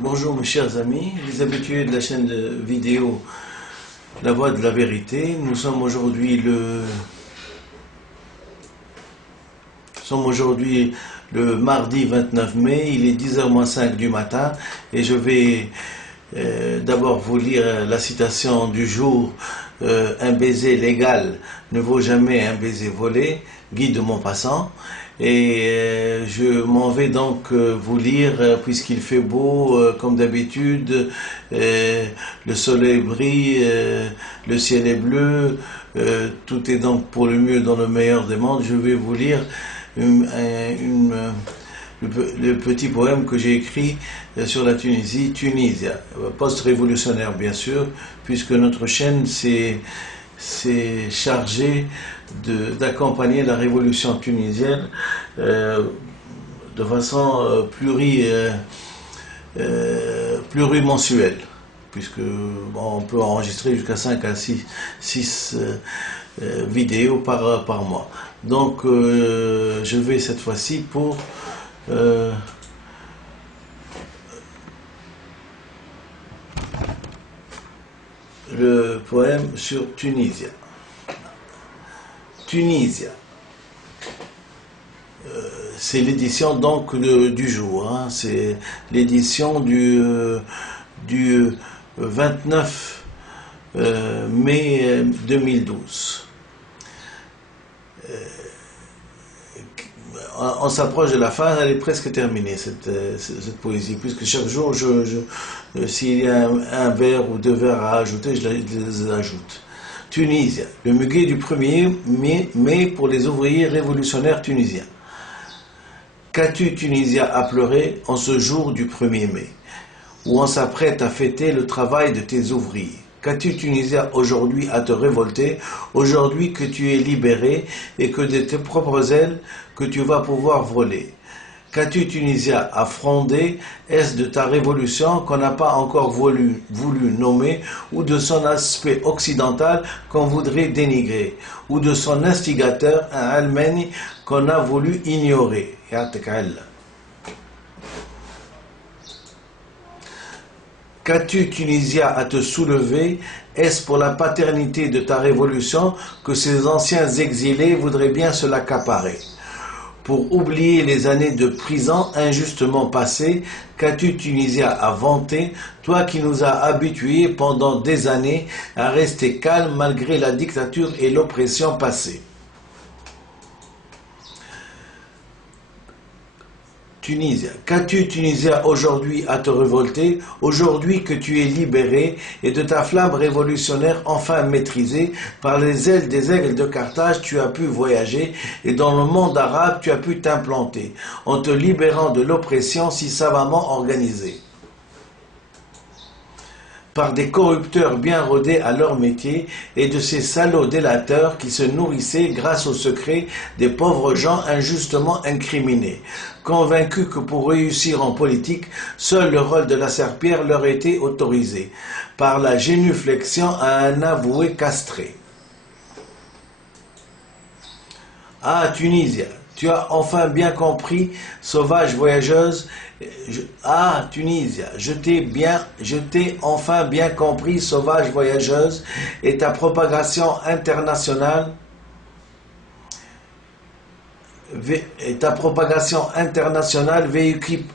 Bonjour mes chers amis, les habitués de la chaîne de vidéo La Voix de la Vérité. Nous sommes aujourd'hui le mardi 29 mai, il est 10h-5 du matin et je vais d'abord vous lire la citation du jour. Un baiser légal ne vaut jamais un baiser volé, Guy de Maupassant. Et je m'en vais donc vous lire, puisqu'il fait beau, comme d'habitude, le soleil brille, le ciel est bleu, tout est donc pour le mieux dans le meilleur des mondes. Je vais vous lire le petit poème que j'ai écrit sur la Tunisie, Tunisia, post-révolutionnaire bien sûr, puisque notre chaîne s'est chargée d'accompagner la révolution tunisienne de façon plurimensuelle, puisque on peut enregistrer jusqu'à 5 à 6 vidéos par mois. Donc je vais cette fois-ci pour le poème sur Tunisia. Tunisia. C'est l'édition donc du jour, hein. C'est l'édition du 29 mai 2012. On s'approche de la fin, elle est presque terminée cette poésie, puisque chaque jour, s'il y a un vers ou deux vers à ajouter, je les ajoute. Tunisia, le muguet du 1er mai pour les ouvriers révolutionnaires tunisiens. Qu'as-tu, Tunisia, à pleurer en ce jour du 1er mai, où on s'apprête à fêter le travail de tes ouvriers? Qu'as-tu, Tunisia, aujourd'hui à te révolter, aujourd'hui que tu es libéré et que de tes propres ailes que tu vas pouvoir voler? Qu'as-tu, Tunisia, à fronder? Est-ce de ta révolution qu'on n'a pas encore voulu nommer, ou de son aspect occidental qu'on voudrait dénigrer, ou de son instigateur, un Almeni, qu'on a voulu ignorer? Qu'as-tu, Tunisia, à te soulever? Est-ce pour la paternité de ta révolution que ces anciens exilés voudraient bien se l'accaparer? Pour oublier les années de prison injustement passées, qu'as-tu, Tunisia, à vanter, toi qui nous as habitués pendant des années à rester calme malgré la dictature et l'oppression passée? Tunisia. Qu'as-tu, Tunisia, aujourd'hui à te révolter, aujourd'hui que tu es libéré et de ta flamme révolutionnaire enfin maîtrisée, par les ailes des aigles de Carthage tu as pu voyager et dans le monde arabe tu as pu t'implanter, en te libérant de l'oppression si savamment organisée par des corrupteurs bien rodés à leur métier et de ces salauds délateurs qui se nourrissaient grâce au secret des pauvres gens injustement incriminés, convaincus que pour réussir en politique, seul le rôle de la serpillère leur était autorisé, par la génuflexion à un avoué castré. Ah, Tunisia, tu as enfin bien compris, sauvage voyageuse. Ah, Tunisia, je t'ai enfin bien compris, sauvage voyageuse, et ta propagation internationale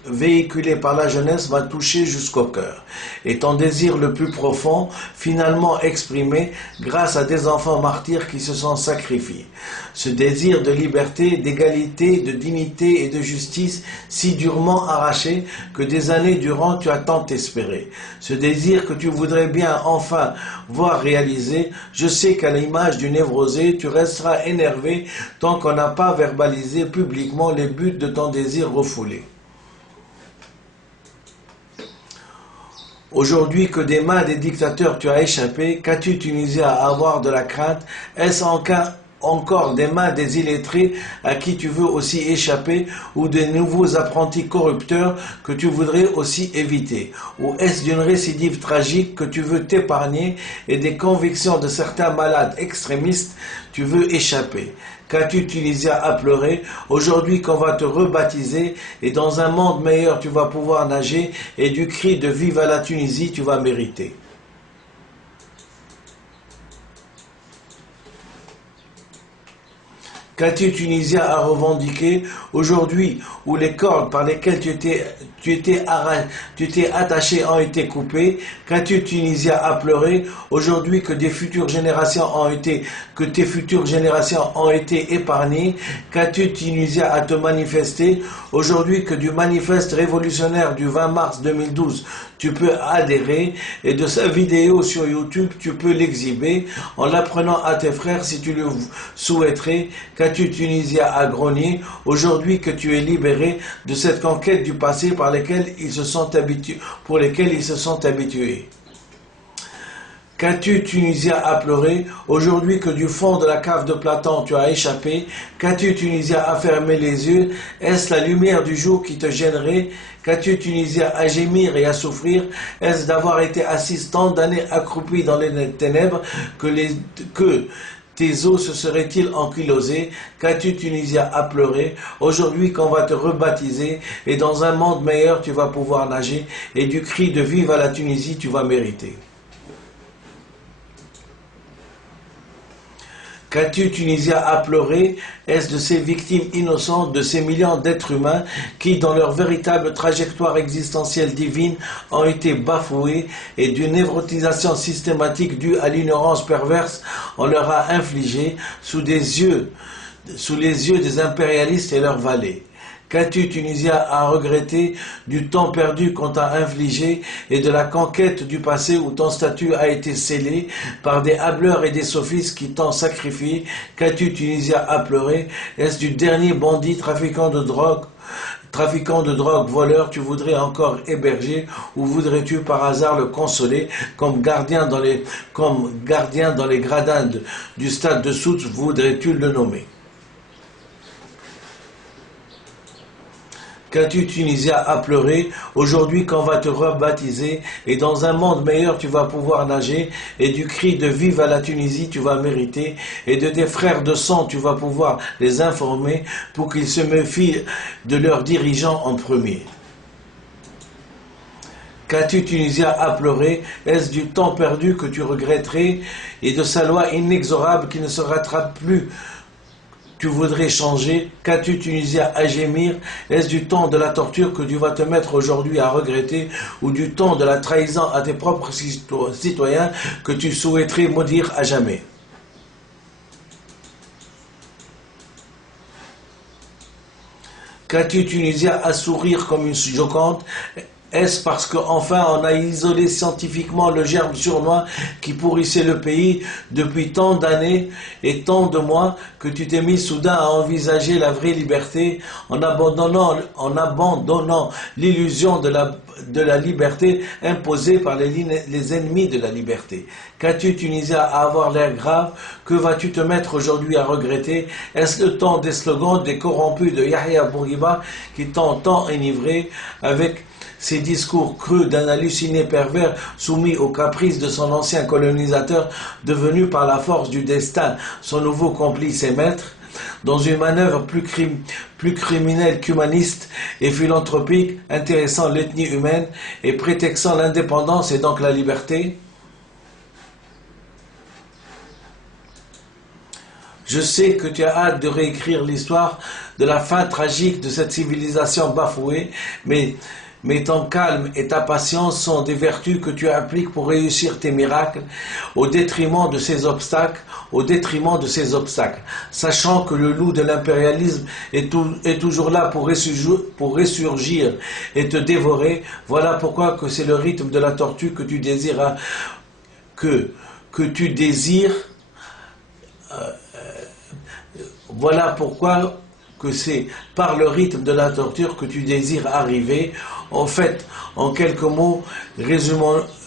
véhiculée par la jeunesse m'a touché jusqu'au cœur. Et ton désir le plus profond, finalement exprimé grâce à des enfants martyrs qui se sont sacrifiés. Ce désir de liberté, d'égalité, de dignité et de justice si durement arraché que des années durant tu as tant espéré. Ce désir que tu voudrais bien enfin voir réalisé, je sais qu'à l'image du névrosé, tu resteras énervé tant qu'on n'a pas verbalisé publiquement les buts de ton désir refoulé. Aujourd'hui que des mains des dictateurs tu as échappé, qu'as-tu, Tunisia, à avoir de la crainte? Est-ce encore des mains des illettrés à qui tu veux aussi échapper, ou des nouveaux apprentis corrupteurs que tu voudrais aussi éviter? Ou est-ce d'une récidive tragique que tu veux t'épargner et des convictions de certains malades extrémistes tu veux échapper? Qu'as-tu Tunisia à pleurer? Aujourd'hui qu'on va te rebaptiser et dans un monde meilleur tu vas pouvoir nager et du cri de vive à la Tunisie tu vas mériter. Qu'as-tu Tunisia à revendiquer aujourd'hui où les cordes par lesquelles tu étais attaché ont été coupées? Qu'as-tu Tunisia à pleurer aujourd'hui que tes futures générations ont été épargnées? Qu'as-tu Tunisia à te manifester aujourd'hui que du manifeste révolutionnaire du 20 mars 2012 tu peux adhérer et de sa vidéo sur YouTube tu peux l'exhiber en l'apprenant à tes frères si tu le souhaiterais? Qu'as-tu Tunisia à grogner aujourd'hui que tu es libéré de cette conquête du passé pour lesquelles ils se sont habitués? Qu'as-tu Tunisia à pleurer aujourd'hui que du fond de la cave de Platon tu as échappé? Qu'as-tu Tunisia à fermer les yeux? Est-ce la lumière du jour qui te gênerait? Qu'as-tu Tunisia à gémir et à souffrir? Est-ce d'avoir été assis tant d'années accroupi dans les ténèbres que tes os se seraient-ils ankylosés? Qu'as-tu Tunisia à pleurer aujourd'hui qu'on va te rebaptiser et dans un monde meilleur tu vas pouvoir nager et du cri de vive à la Tunisie tu vas mériter? Qu'as-tu Tunisia à pleurer? Est-ce de ces victimes innocentes, de ces millions d'êtres humains qui, dans leur véritable trajectoire existentielle divine, ont été bafoués et d'une névrotisation systématique due à l'ignorance perverse, on leur a infligé sous les yeux des impérialistes et leurs valets? Qu'as-tu Tunisia à regretter du temps perdu qu'on t'a infligé et de la conquête du passé où ton statut a été scellé par des hableurs et des sophistes qui t'ont sacrifié? Qu'as-tu Tunisia à pleurer? Est-ce du dernier bandit trafiquant de drogue, voleur, tu voudrais encore héberger ou voudrais-tu par hasard le consoler comme gardien dans les gradins du stade de Soutes, voudrais-tu le nommer? Qu'as-tu Tunisia à pleurer aujourd'hui qu'on va te rebaptiser et dans un monde meilleur tu vas pouvoir nager et du cri de vive à la Tunisie tu vas mériter et de tes frères de sang tu vas pouvoir les informer pour qu'ils se méfient de leurs dirigeants en premier? Qu'as-tu Tunisia à pleurer? Est-ce du temps perdu que tu regretterais et de sa loi inexorable qui ne se rattrape plus tu voudrais changer? Qu'as-tu Tunisia à gémir? Est-ce du temps de la torture que tu vas te mettre aujourd'hui à regretter ou du temps de la trahison à tes propres citoyens que tu souhaiterais maudire à jamais? Qu'as-tu Tunisia à sourire comme une Joconde? Est-ce parce qu'enfin on a isolé scientifiquement le germe sournois qui pourrissait le pays depuis tant d'années et tant de mois que tu t'es mis soudain à envisager la vraie liberté en abandonnant l'illusion de la liberté imposée par les ennemis de la liberté? Qu'as-tu Tunisia à avoir l'air grave? Que vas-tu te mettre aujourd'hui à regretter? Est-ce le temps des slogans des corrompus de Yahya Bourguiba qui t'ont tant enivré avec ces discours creux d'un halluciné pervers soumis aux caprices de son ancien colonisateur, devenu par la force du destin son nouveau complice et maître, dans une manœuvre plus criminelle qu'humaniste et philanthropique, intéressant l'ethnie humaine et prétextant l'indépendance et donc la liberté? Je sais que tu as hâte de réécrire l'histoire de la fin tragique de cette civilisation bafouée, mais ton calme et ta patience sont des vertus que tu appliques pour réussir tes miracles au détriment de ces obstacles, sachant que le loup de l'impérialisme est toujours là pour ressurgir et te dévorer. Voilà pourquoi que c'est le rythme de la tortue que tu désires, voilà pourquoi que c'est par le rythme de la torture que tu désires arriver. En fait, en quelques mots, résume-nous,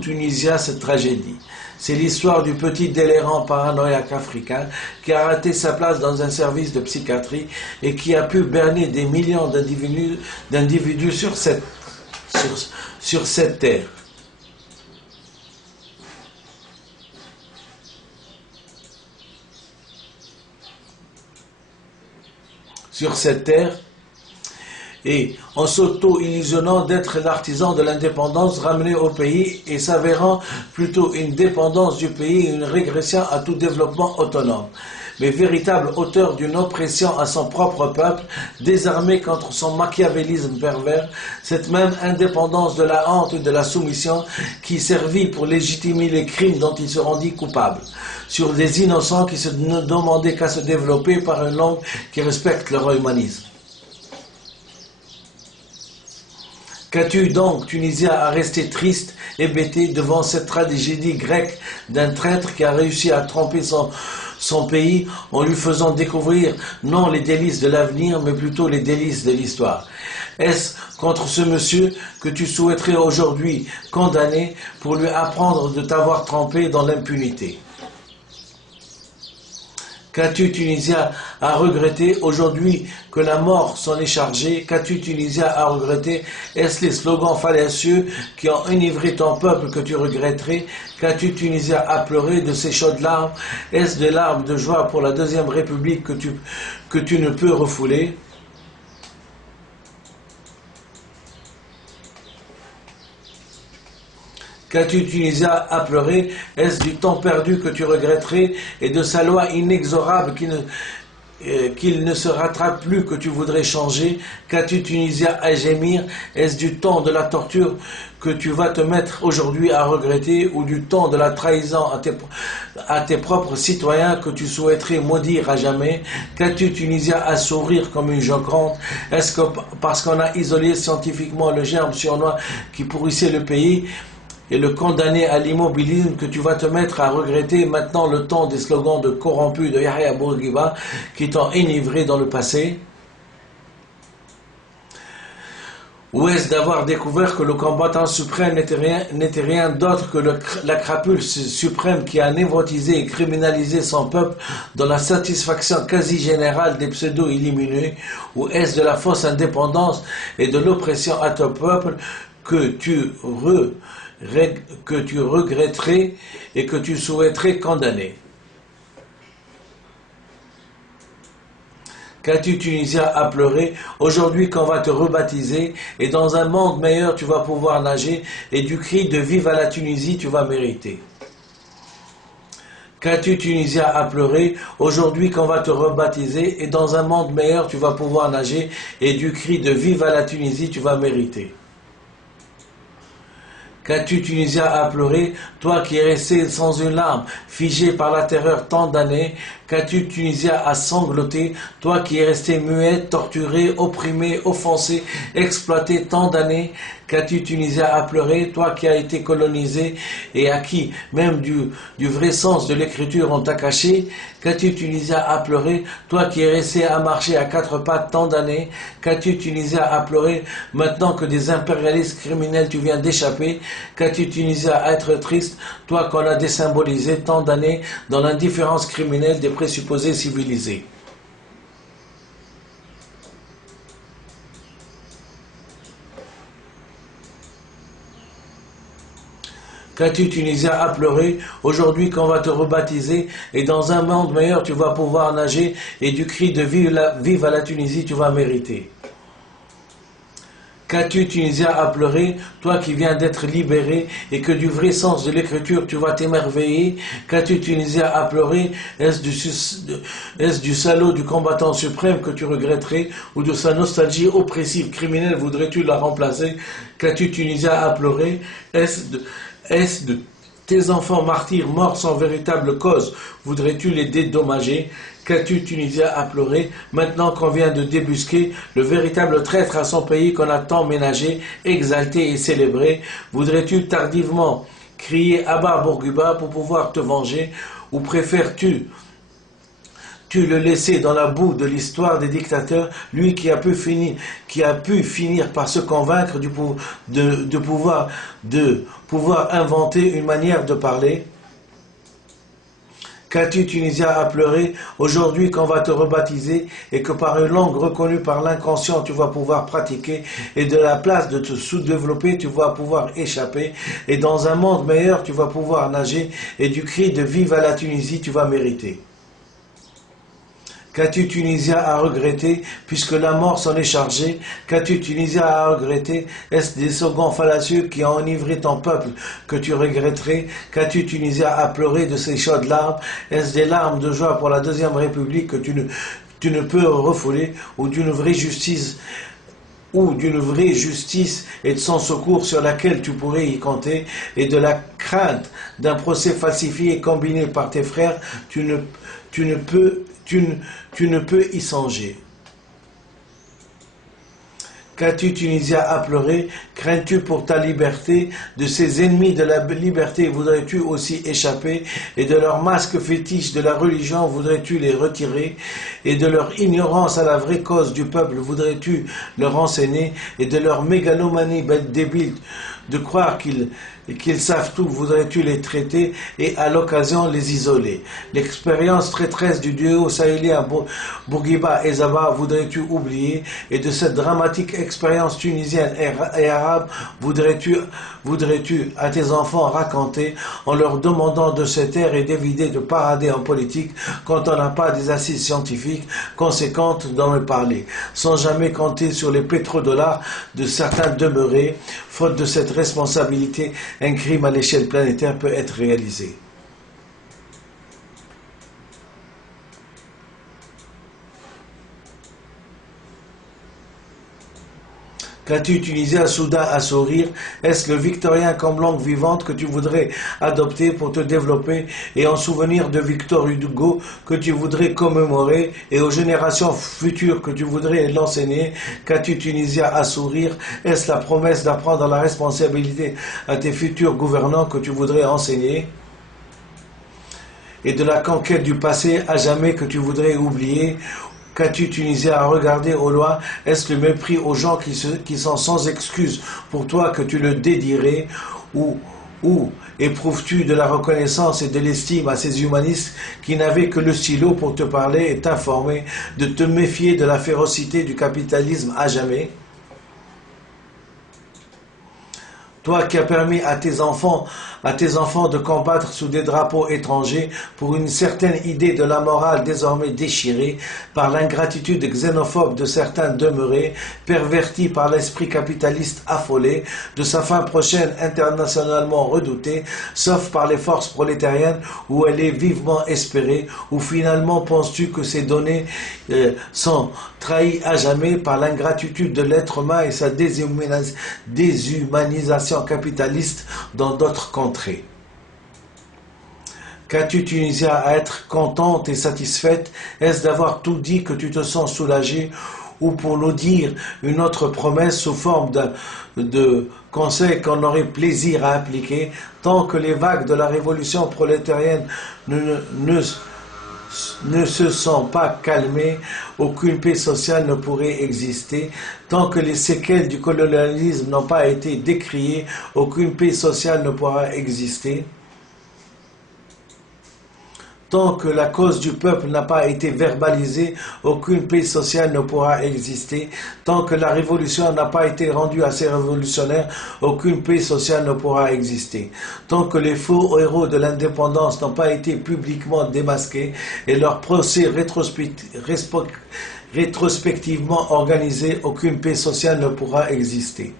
Tunisia, cette tragédie. C'est l'histoire du petit délirant paranoïaque africain qui a raté sa place dans un service de psychiatrie et qui a pu berner des millions d'individus sur cette terre. sur cette terre, et en s'auto-illusionnant d'être l'artisan de l'indépendance ramené au pays et s'avérant plutôt une dépendance du pays et une régression à tout développement autonome, mais véritable auteur d'une oppression à son propre peuple, désarmé contre son machiavélisme pervers, cette même indépendance de la honte et de la soumission qui servit pour légitimer les crimes dont il se rendit coupable, sur des innocents qui ne demandaient qu'à se développer par une langue qui respecte leur humanisme. Qu'as-tu donc, Tunisien, à rester triste, hébété devant cette tragédie grecque d'un traître qui a réussi à tromper son pays en lui faisant découvrir non les délices de l'avenir, mais plutôt les délices de l'histoire? Est-ce contre ce monsieur que tu souhaiterais aujourd'hui condamner pour lui apprendre de t'avoir trempé dans l'impunité? Qu'as-tu, Tunisien, à regretter aujourd'hui que la mort s'en est chargée? Qu'as-tu, Tunisien, à regretter? Est-ce les slogans fallacieux qui ont enivré ton peuple que tu regretterais? Qu'as-tu, Tunisien, à pleurer de ces chaudes larmes? Est-ce des larmes de joie pour la Deuxième République que tu ne peux refouler? Qu'as-tu, Tunisien, à pleurer? Est-ce du temps perdu que tu regretterais et de sa loi inexorable qu'il ne se rattrape plus que tu voudrais changer? Qu'as-tu, Tunisien, à gémir? Est-ce du temps de la torture que tu vas te mettre aujourd'hui à regretter ou du temps de la trahison à tes propres citoyens que tu souhaiterais maudire à jamais? Qu'as-tu, Tunisien, à sourire comme une Joconde? Est-ce que parce qu'on a isolé scientifiquement le germe surnois qui pourrissait le pays et le condamner à l'immobilisme que tu vas te mettre à regretter maintenant le temps des slogans de corrompus de Yahya Bourguiba qui t'ont enivré dans le passé? Ou est-ce d'avoir découvert que le combattant suprême n'était rien d'autre que la crapule suprême qui a névrotisé et criminalisé son peuple dans la satisfaction quasi générale des pseudo-illuminés? Ou est-ce de la fausse indépendance et de l'oppression à ton peuple que tu regretterais et que tu souhaiterais condamner? Qu'as-tu, Tunisien, à pleurer aujourd'hui qu'on va te rebaptiser et dans un monde meilleur tu vas pouvoir nager et du cri de vive à la Tunisie tu vas mériter? Qu'as-tu, Tunisien, à pleurer aujourd'hui qu'on va te rebaptiser et dans un monde meilleur tu vas pouvoir nager et du cri de vive à la Tunisie tu vas mériter? Qu'as-tu, Tunisien, à pleurer, toi qui es resté sans une larme, figé par la terreur tant d'années? Qu'as-tu, Tunisien, à sangloter, toi qui es resté muet, torturé, opprimé, offensé, exploité tant d'années? Qu'as-tu, Tunisien, à pleurer, toi qui as été colonisé et à qui même du vrai sens de l'écriture on t'a caché? Qu'as-tu, Tunisien, à pleurer, toi qui es resté à marcher à quatre pattes tant d'années? Qu'as-tu, Tunisien, à pleurer, maintenant que des impérialistes criminels tu viens d'échapper? Qu'as-tu, Tunisien, à être triste, toi qu'on a désymbolisé tant d'années dans l'indifférence criminelle des présupposés civilisés? Qu'as-tu, Tunisien, à pleurer aujourd'hui qu'on va te rebaptiser et dans un monde meilleur tu vas pouvoir nager et du cri de vive à la Tunisie tu vas mériter? Qu'as-tu, Tunisien, à pleurer, toi qui viens d'être libéré et que du vrai sens de l'écriture tu vas t'émerveiller? Qu'as-tu, Tunisien, à pleurer? Est-ce du salaud du combattant suprême que tu regretterais ou de sa nostalgie oppressive criminelle voudrais-tu la remplacer? Qu'as-tu, Tunisien, à pleurer? Est-ce de tes enfants martyrs morts sans véritable cause voudrais-tu les dédommager? Qu'as-tu, Tunisien, à pleurer maintenant qu'on vient de débusquer le véritable traître à son pays qu'on a tant ménagé, exalté et célébré? Voudrais-tu tardivement crier Abba Bourguiba pour pouvoir te venger? Ou préfères-tu le laisser dans la boue de l'histoire des dictateurs, lui qui a pu finir par se convaincre de pouvoir inventer une manière de parler? Qu'as-tu, Tunisien, à pleurer aujourd'hui qu'on va te rebaptiser et que par une langue reconnue par l'inconscient tu vas pouvoir pratiquer et de la place de te sous-développer tu vas pouvoir échapper et dans un monde meilleur tu vas pouvoir nager et du cri de vive à la Tunisie tu vas mériter? Qu'as-tu Tunisia à regretter, puisque la mort s'en est chargée? Qu'as-tu Tunisia à regretter? Est-ce des slogans fallacieux qui ont enivré ton peuple que tu regretterais? Qu'as-tu Tunisia à pleurer de ces chaudes larmes? Est-ce des larmes de joie pour la Deuxième République que tu ne peux refouler, ou d'une vraie justice et de son secours sur laquelle tu pourrais y compter, et de la crainte d'un procès falsifié combiné par tes frères, tu ne peux y songer. Qu'as-tu Tunisia à pleurer? Crains-tu pour ta liberté? De ces ennemis de la liberté voudrais-tu aussi échapper? Et de leur masque fétiche de la religion voudrais-tu les retirer? Et de leur ignorance à la vraie cause du peuple voudrais-tu leur enseigner? Et de leur mégalomanie débile de croire qu'ils savent tout, voudrais-tu les traiter et à l'occasion les isoler? L'expérience traîtresse du duo sahélien Bourguiba et Zaba voudrais-tu oublier? Et de cette dramatique expérience tunisienne et arabe voudrais-tu à tes enfants raconter, en leur demandant de se taire et d'éviter de parader en politique quand on n'a pas des assises scientifiques conséquentes dans le parler, sans jamais compter sur les pétrodollars de certains demeurés? Faute de cette responsabilité, un crime à l'échelle planétaire peut être réalisé. Qu'as-tu utilisé à Soudain à sourire? Est-ce le victorien comme langue vivante que tu voudrais adopter pour te développer, et en souvenir de Victor Hugo que tu voudrais commémorer, et aux générations futures que tu voudrais l'enseigner? Qu'as-tu utilisé à sourire? Est-ce la promesse d'apprendre la responsabilité à tes futurs gouvernants que tu voudrais enseigner? Et de la conquête du passé à jamais que tu voudrais oublier? Qu'as-tu Tunisé à regarder au loin? Est-ce le mépris aux gens qui sont sans excuse pour toi que tu le dédierais? Ou éprouves-tu de la reconnaissance et de l'estime à ces humanistes qui n'avaient que le stylo pour te parler et t'informer, de te méfier de la férocité du capitalisme à jamais? Toi qui as permis à tes enfants de combattre sous des drapeaux étrangers pour une certaine idée de la morale désormais déchirée par l'ingratitude xénophobe de certains demeurés, pervertis par l'esprit capitaliste affolé, de sa fin prochaine internationalement redoutée, sauf par les forces prolétariennes où elle est vivement espérée, ou finalement penses-tu que ces données sont trahies à jamais par l'ingratitude de l'être humain et sa déshumanisation capitaliste dans d'autres contrées? Qu'as-tu Tunisia à être contente et satisfaite? Est-ce d'avoir tout dit que tu te sens soulagée, ou pour nous dire une autre promesse sous forme de conseil qu'on aurait plaisir à appliquer? Tant que les vagues de la révolution prolétarienne ne se sont pas calmées, aucune paix sociale ne pourrait exister. Tant que les séquelles du colonialisme n'ont pas été décriées, aucune paix sociale ne pourra exister. Tant que la cause du peuple n'a pas été verbalisée, aucune paix sociale ne pourra exister. Tant que la révolution n'a pas été rendue à ses révolutionnaires, aucune paix sociale ne pourra exister. Tant que les faux héros de l'indépendance n'ont pas été publiquement démasqués et leurs procès rétrospectivement organisés, aucune paix sociale ne pourra exister.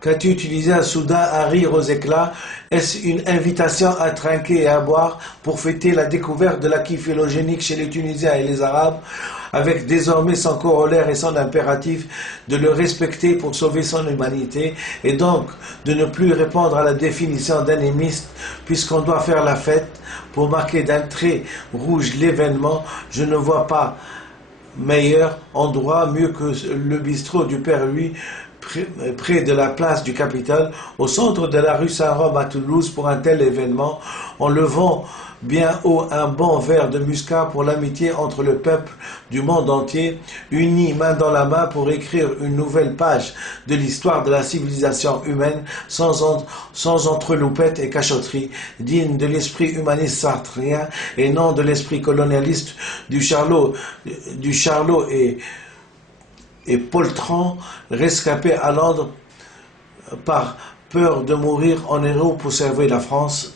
Qu'as-tu utilisé à Soudain à rire aux éclats? Est-ce une invitation à trinquer et à boire pour fêter la découverte de l'acquis phylogénique chez les Tunisiens et les Arabes, avec désormais son corollaire et son impératif de le respecter pour sauver son humanité, et donc de ne plus répondre à la définition d'anémiste, puisqu'on doit faire la fête pour marquer d'un trait rouge l'événement? Je ne vois pas meilleur endroit, mieux que le bistrot du Père Louis, près de la place du Capitole, au centre de la rue Saint-Rome à Toulouse, pour un tel événement, en levant bien haut un bon verre de muscat pour l'amitié entre le peuple du monde entier, unis main dans la main pour écrire une nouvelle page de l'histoire de la civilisation humaine, sans entreloupettes et cachotteries, digne de l'esprit humaniste sartrien et non de l'esprit colonialiste du Charlot et poltron, rescapé à Londres par peur de mourir en héros pour servir la France.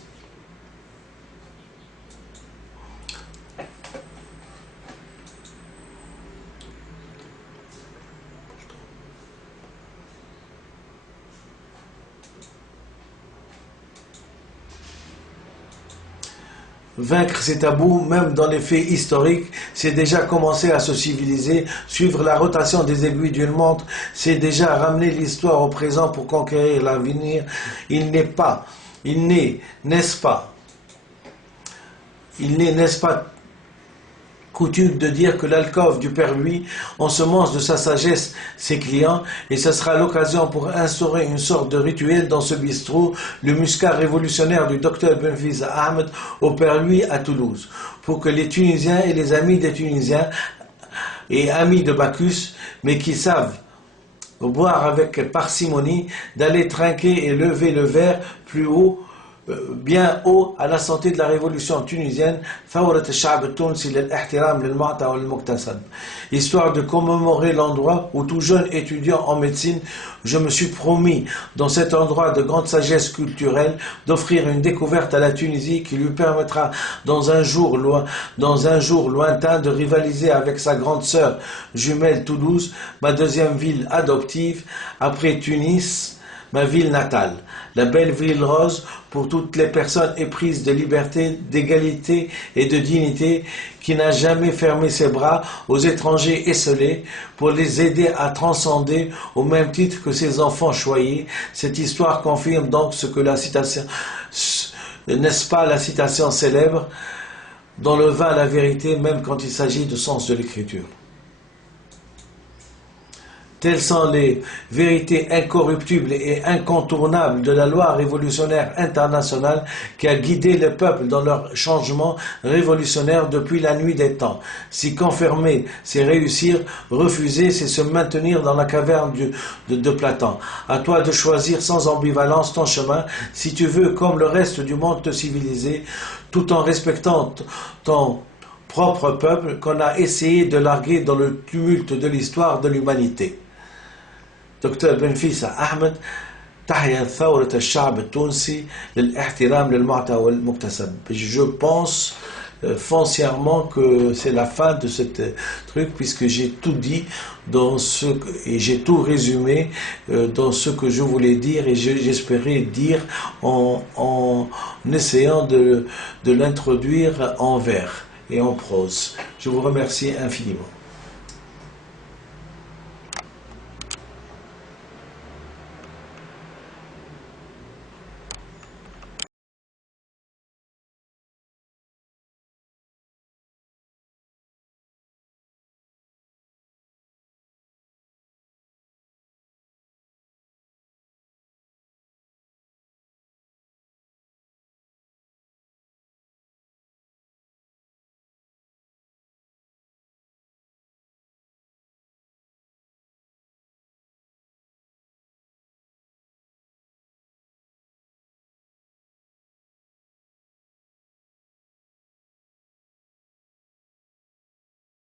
Vaincre ces tabous, même dans les faits historiques, c'est déjà commencer à se civiliser. Suivre la rotation des aiguilles d'une montre, c'est déjà ramener l'histoire au présent pour conquérir l'avenir. Il n'est, n'est-ce pas, coutume de dire que l'alcôve du Père Louis ensemence de sa sagesse ses clients, et ce sera l'occasion pour instaurer une sorte de rituel dans ce bistrot, le muscat révolutionnaire du docteur Benfis Ahmed au Père Louis à Toulouse, pour que les Tunisiens et les amis des Tunisiens et amis de Bacchus, mais qui savent boire avec parcimonie, d'aller trinquer et lever le verre plus haut, bien haut, à la santé de la révolution tunisienne, histoire de commémorer l'endroit où tout jeune étudiant en médecine, je me suis promis, dans cet endroit de grande sagesse culturelle, d'offrir une découverte à la Tunisie qui lui permettra, dans un jour lointain, de rivaliser avec sa grande sœur jumelle Toulouse, ma deuxième ville adoptive, après Tunis, ma ville natale, la belle ville rose pour toutes les personnes éprises de liberté, d'égalité et de dignité, qui n'a jamais fermé ses bras aux étrangers esselés pour les aider à transcender au même titre que ses enfants choyés. Cette histoire confirme donc ce que la citation, n'est-ce pas la citation célèbre, dans le vin la vérité, même quand il s'agit de sens de l'écriture. Telles sont les vérités incorruptibles et incontournables de la loi révolutionnaire internationale qui a guidé le peuple dans leur changement révolutionnaire depuis la nuit des temps. Si confirmer, c'est réussir, refuser, c'est se maintenir dans la caverne de Platon. À toi de choisir sans ambivalence ton chemin, si tu veux, comme le reste du monde, te civiliser, tout en respectant ton propre peuple qu'on a essayé de larguer dans le tumulte de l'histoire de l'humanité. دكتور بنفيسة أحمد، تحيا ثورة الشعب التونسي للاحترام للمعطى والمكتسب. Je pense foncièrement que c'est la fin de ce truc, puisque j'ai tout dit et j'ai tout résumé dans ce que je voulais dire, et j'espérais dire en essayant de l'introduire en vers et en prose. Je vous remercie infiniment.